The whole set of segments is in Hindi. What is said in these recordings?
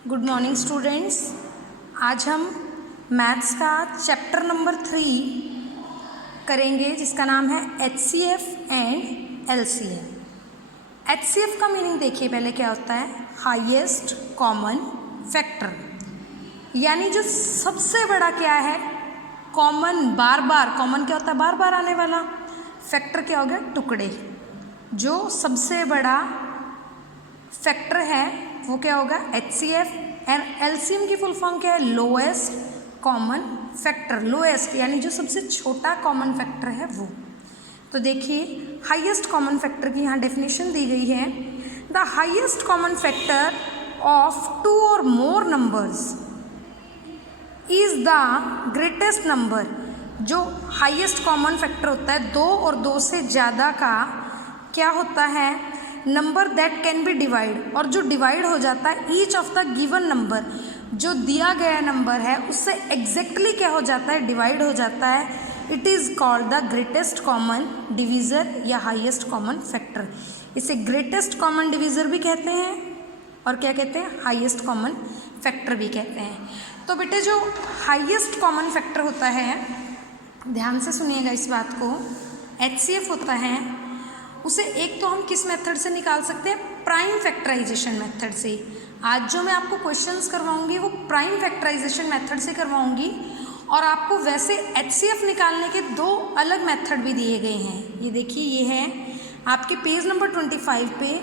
Good morning students. आज हम मैथ्स का चैप्टर नंबर 3 करेंगे जिसका नाम है HCF एंड LCM। HCF का मीनिंग देखिए पहले क्या होता है, हाईएस्ट कॉमन फैक्टर, यानी जो सबसे बड़ा क्या है, कॉमन बार बार, कॉमन क्या होता है बार बार आने वाला, फैक्टर क्या हो गया टुकड़े। जो सबसे बड़ा फैक्टर है वो क्या होगा HCF। एंड LCM की फुल फॉर्म क्या है, लोएस्ट कॉमन फैक्टर। लोएस्ट यानी जो सबसे छोटा कॉमन फैक्टर है वो। तो देखिए हाईएस्ट कॉमन फैक्टर की यहाँ डेफिनेशन दी गई है, the highest common factor of two और more numbers is the greatest number. जो हाईएस्ट कॉमन फैक्टर होता है दो और दो से ज़्यादा का क्या होता है, number that can be divide, और जो डिवाइड हो जाता है each of the given number, जो दिया गया नंबर है उससे एग्जैक्टली क्या हो जाता है, डिवाइड हो जाता है। It is called the greatest common divisor या हाईएस्ट कॉमन फैक्टर। इसे ग्रेटेस्ट कॉमन डिवीज़र भी कहते हैं और क्या कहते हैं, हाईएस्ट कॉमन फैक्टर भी कहते हैं। तो बेटे जो हाईएस्ट कॉमन फैक्टर होता है, ध्यान से सुनिएगा इस बात को, HCF होता है, उसे एक तो हम किस मेथड से निकाल सकते हैं, प्राइम फैक्टराइजेशन मेथड से। आज जो मैं आपको क्वेश्चंस करवाऊंगी वो प्राइम फैक्टराइजेशन मेथड से करवाऊंगी, और आपको वैसे HCF निकालने के दो अलग मेथड भी दिए गए हैं। ये देखिए, ये है आपके पेज नंबर 25 पे,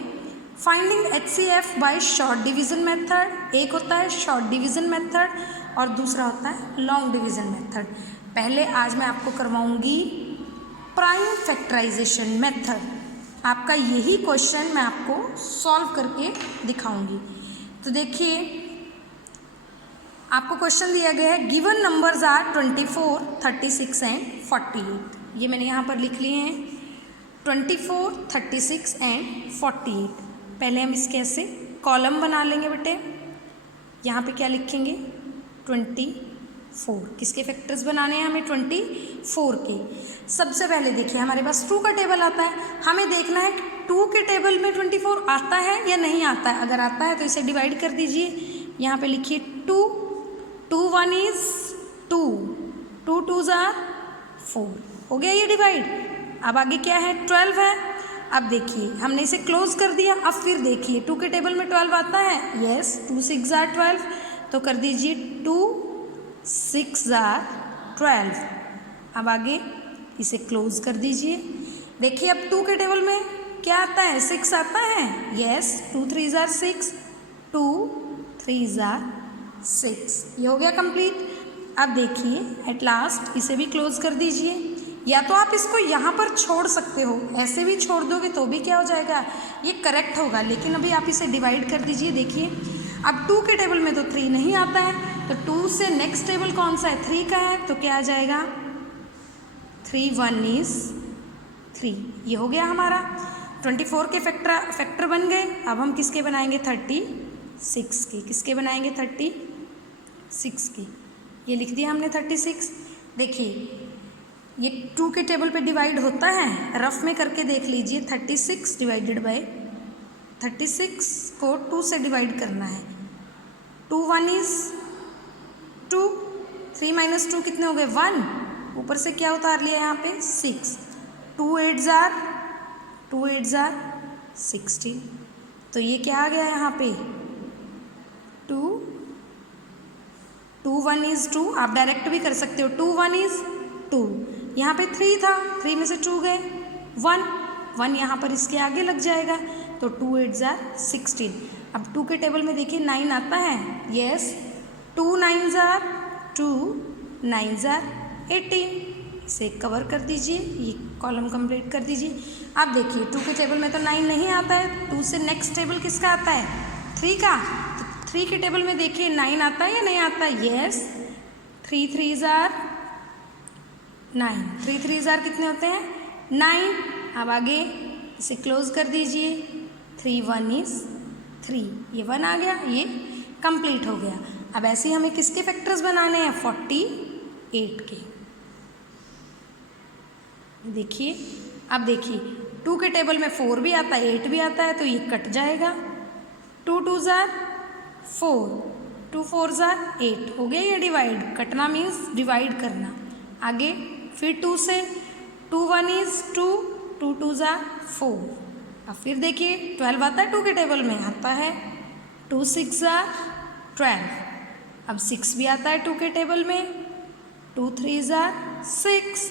finding HCF by short division method. एक होता है शॉर्ट डिवीज़न मेथड और दूसरा होता है लॉन्ग डिवीज़न मेथड। पहले आज मैं आपको करवाऊंगी प्राइम फैक्टराइजेशन मेथड। आपका यही क्वेश्चन मैं आपको सॉल्व करके दिखाऊंगी। तो देखिए आपको क्वेश्चन दिया गया है, गिवन नंबर्स आर 24, 36 एंड 48। ये मैंने यहाँ पर लिख लिए हैं 24, 36 एंड 48। पहले हम इसके ऐसे कॉलम बना लेंगे बेटे। यहाँ पे क्या लिखेंगे, 24। किसके फैक्टर्स बनाने हैं हमें, 24 के। सबसे पहले देखिए हमारे पास 2 का टेबल आता है, हमें देखना है 2 के टेबल में 24 आता है या नहीं आता है। अगर आता है तो इसे डिवाइड कर दीजिए। यहाँ पे लिखिए 2, 2 1 इज 2, 2 2s आर 4। हो गया ये डिवाइड। अब आगे क्या है, 12 है। अब देखिए हमने इसे क्लोज कर दिया। अब फिर देखिए 2 के टेबल में 12 आता है, यस, 2 6 आर 12, तो कर दीजिए 2 6 आर 12। अब आगे इसे क्लोज कर दीजिए। देखिए अब 2 के टेबल में क्या आता है, 6 आता है, यस, 2 3 आर 6, 2 3 आर 6। ये हो गया कंप्लीट। अब देखिए एट लास्ट इसे भी क्लोज कर दीजिए। या तो आप इसको यहाँ पर छोड़ सकते हो, ऐसे भी छोड़ दोगे तो भी क्या हो जाएगा, ये करेक्ट होगा, लेकिन अभी आप इसे डिवाइड कर दीजिए। देखिए अब 2 के टेबल में तो 3 नहीं आता है, तो 2 से नेक्स्ट टेबल कौन सा है, 3 का है, तो क्या आ जाएगा, 3 1 इज 3। ये हो गया हमारा 24 के फैक्टर बन गए। अब हम किसके बनाएंगे, 36 के। किसके बनाएंगे, 36 के। ये लिख दिया हमने 36। देखिए ये 2 के टेबल पे डिवाइड होता है, रफ में करके देख लीजिए। 36 डिवाइडेड बाय 36 को 2 से डिवाइड करना है। 2 1 इज 2, 3 माइनस 2 कितने हो गए, 1। ऊपर से क्या उतार लिया यहाँ पे, 6। 2 8s आर 16। तो ये क्या आ गया यहाँ पे, 2 1 इज 2। आप डायरेक्ट भी कर सकते हो, 2 1 इज 2। यहाँ पे 3 था, 3 में से 2 गए, 1 यहाँ पर इसके आगे लग जाएगा, तो 2 8s आर 16। अब 2 के टेबल में देखिए 9 आता है, यस, 2 9s आर 18। इसे कवर कर दीजिए, ये कॉलम कंप्लीट कर दीजिए। अब देखिए 2 के टेबल में तो 9 नहीं आता है, 2 से नेक्स्ट टेबल किसका आता है, 3 का। तो 3 के टेबल में देखिए 9 आता है या नहीं आता है, yes, 3 3s are 9। 3 3s are कितने होते हैं, 9। अब आगे इसे क्लोज कर दीजिए, 3 1 इज 3। ये 1 आ गया, ये कंप्लीट हो गया। अब ऐसे ही हमें किसके फैक्टर्स बनाने हैं, 48 के। देखिए अब देखिए 2 के टेबल में 4 भी आता है, 8 भी आता है, तो ये कट जाएगा। 2 2s आर 4, 2 4s are 8, हो गया ये डिवाइड, कटना मीन्स डिवाइड करना। आगे फिर 2 से, 2 1 is 2, 2 2s are 4। अब फिर देखिए 12 आता है 2 के टेबल में, आता है, 2 6 are 12। अब 6 भी आता है 2 के टेबल में, 2 3s are 6।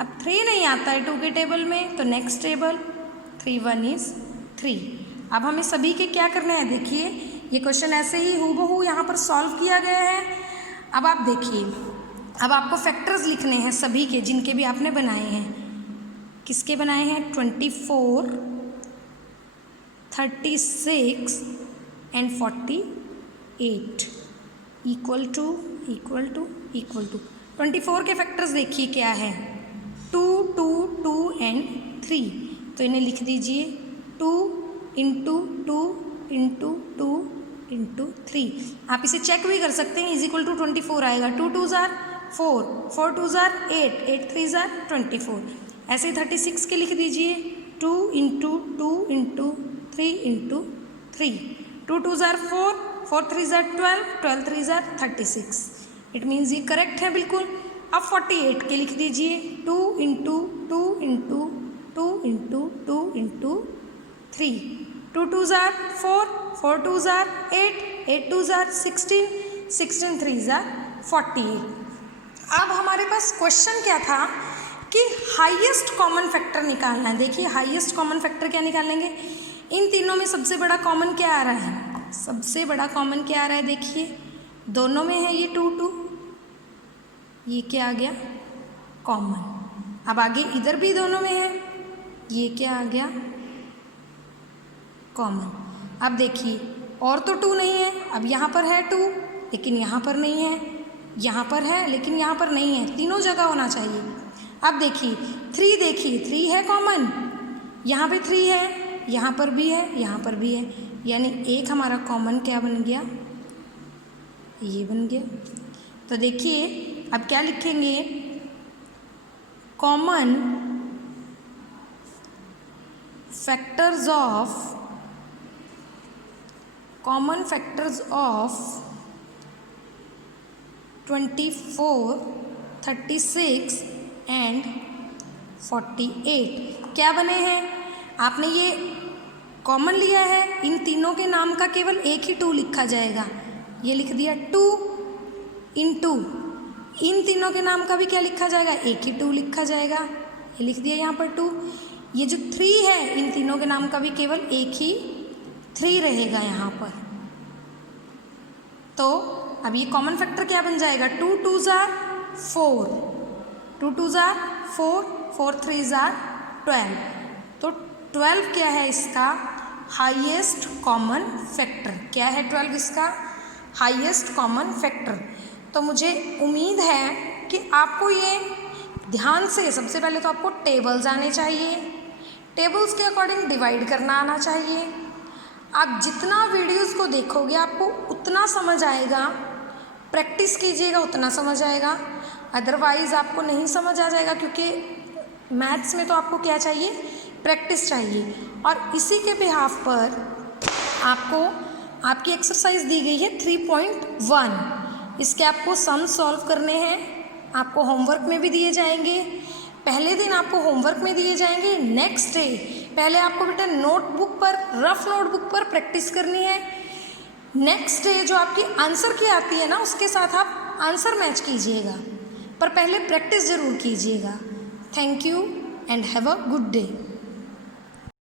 अब 3 नहीं आता है 2 के टेबल में, तो नेक्स्ट टेबल 3 1 is 3। अब हमें सभी के क्या करना है, देखिए ये क्वेश्चन ऐसे ही हूबहू यहाँ पर सॉल्व किया गया है। अब आप देखिए, अब आपको फैक्टर्स लिखने हैं सभी के, जिनके भी आपने बनाए हैं। किसके बनाए हैं, 24, 36 एंड 48 इक्वल टू 24 के फैक्टर्स देखिए क्या है, 2 2 2 एंड 3। तो इन्हें लिख दीजिए 2 इंटू 2 इंटू 2 इंटू 3। आप इसे चेक भी कर सकते हैं, इज इक्वल टू 24 आएगा। 2 2s are 4, 4 2s are 8, 8 3s are 24। ऐसे ही 36 के लिख दीजिए 2 into 2 into 3 into 3। 2 2s are 4, 4 3s are 12, 12 3s are 36। It means ये करेक्ट है बिल्कुल। अब 48 के लिख दीजिए 2 into 2 into 2 into 2 into 3। 2 2s are 4, 4 2s are 8, 8 2s are 16, 16 3s are 48। अब हमारे पास क्वेश्चन क्या था कि हाईएस्ट कॉमन फैक्टर निकालना है। देखिए हाईएस्ट कॉमन फैक्टर क्या निकालेंगे, इन तीनों में सबसे बड़ा कॉमन क्या आ रहा है, सबसे बड़ा कॉमन क्या आ रहा है, देखिए दोनों में है ये 2 2, ये क्या आ गया कॉमन। अब आगे इधर भी दोनों में है, ये क्या आ गया कॉमन। अब देखिए और तो 2 नहीं है, अब यहाँ पर है 2 लेकिन यहाँ पर नहीं है, यहाँ पर है लेकिन यहाँ पर नहीं है, तीनों जगह होना चाहिए। अब देखिए 3, देखिए 3 है कॉमन, यहाँ पे 3 है, यहाँ पर भी है, यहाँ पर भी है, यानी एक हमारा कॉमन क्या बन गया, ये बन गया। तो देखिए अब क्या लिखेंगे, कॉमन फैक्टर्स ऑफ 24, 36 एंड 48 क्या बने हैं। आपने ये कॉमन लिया है, इन तीनों के नाम का केवल एक ही 2 लिखा जाएगा, ये लिख दिया 2 इंटू, इन तीनों के नाम का भी क्या लिखा जाएगा, एक ही 2 लिखा जाएगा, ये लिख दिया यहाँ पर 2। ये जो 3 है, इन तीनों के नाम का भी केवल एक ही 3 रहेगा यहाँ पर। तो अब ये कॉमन फैक्टर क्या बन जाएगा, 2 2s are 4, 2 2s are 4, 4 3s are 12। तो 12 क्या है इसका हाईएस्ट कॉमन फैक्टर, क्या है 12 इसका हाईएस्ट कॉमन फैक्टर। तो मुझे उम्मीद है कि आपको ये ध्यान से, सबसे पहले तो आपको टेबल्स आने चाहिए, टेबल्स के अकॉर्डिंग डिवाइड करना आना चाहिए। आप जितना वीडियोस को देखोगे आपको उतना समझ आएगा, प्रैक्टिस कीजिएगा उतना समझ आएगा, अदरवाइज़ आपको नहीं समझ आ जाएगा, क्योंकि मैथ्स में तो आपको क्या चाहिए, प्रैक्टिस चाहिए। और इसी के बिहाफ पर आपको आपकी एक्सरसाइज दी गई है 3.1, इसके आपको सम सॉल्व करने हैं, आपको होमवर्क में भी दिए जाएंगे। पहले दिन आपको होमवर्क में दिए जाएंगे, नेक्स्ट डे पहले आपको बेटा नोटबुक पर, रफ नोटबुक पर प्रैक्टिस करनी है। नेक्स्ट डे जो आपकी आंसर की आती है ना, उसके साथ आप आंसर मैच कीजिएगा, पर पहले प्रैक्टिस ज़रूर कीजिएगा। Thank you and have a good day.